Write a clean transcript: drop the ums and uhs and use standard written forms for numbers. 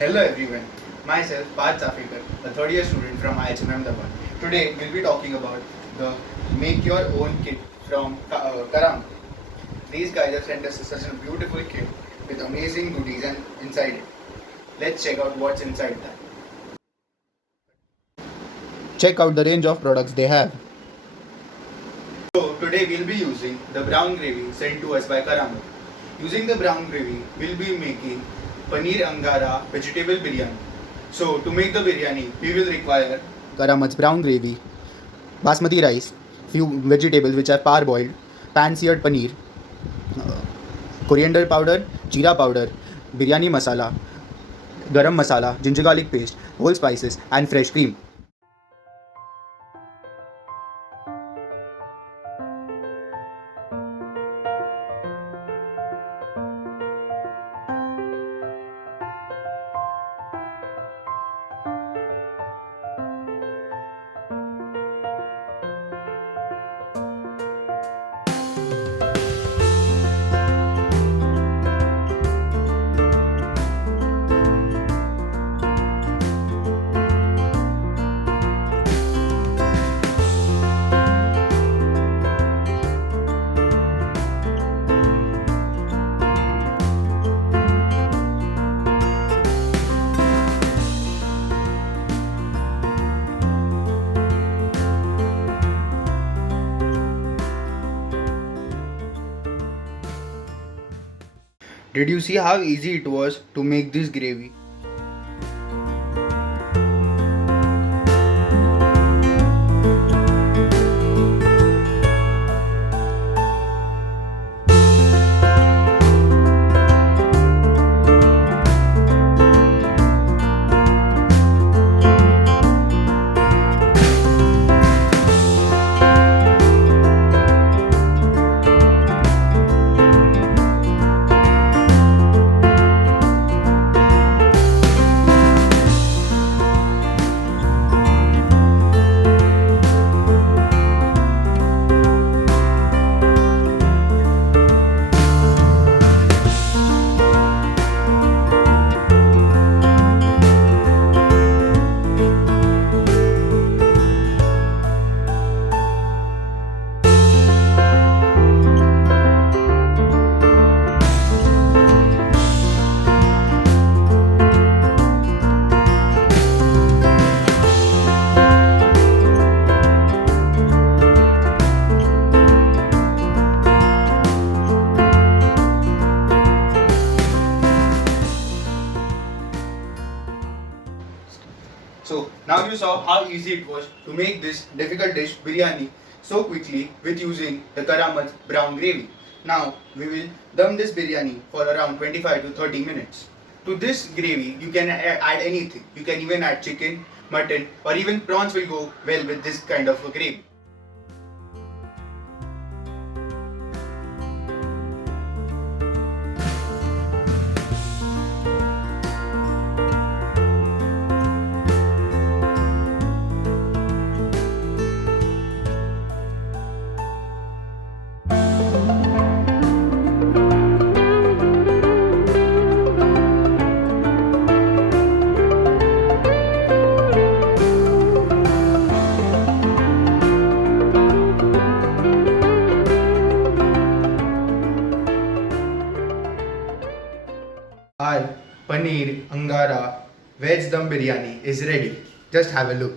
Hello everyone, myself Parth Chaphekar, a third year student from IHM Ahmedabad. Today we'll be talking about the make your own kit from Karamat. These guys have sent us such a beautiful kit with amazing goodies and inside it. Let's check out what's inside that. Check out the range of products they have. So today we'll be using the brown gravy sent to us by Karamat. Using the brown gravy, we'll be making Paneer Angara Vegetable Biryani. So to make the biryani, we will require Karamat's brown gravy, basmati rice, few vegetables which are parboiled, pan-seared paneer, coriander powder, jeera powder, biryani masala, garam masala, ginger garlic paste, whole spices and fresh cream. Did you see how easy it was to make this gravy? So now you saw how easy it was to make this difficult dish biryani so quickly with using the Karamat brown gravy. Now we will dum this biryani for around 25 to 30 minutes. To this gravy you can add anything. You can even add chicken, mutton or even prawns will go well with this kind of a gravy. Our Paneer Angara Veg Dum Biryani is ready. Just have a look.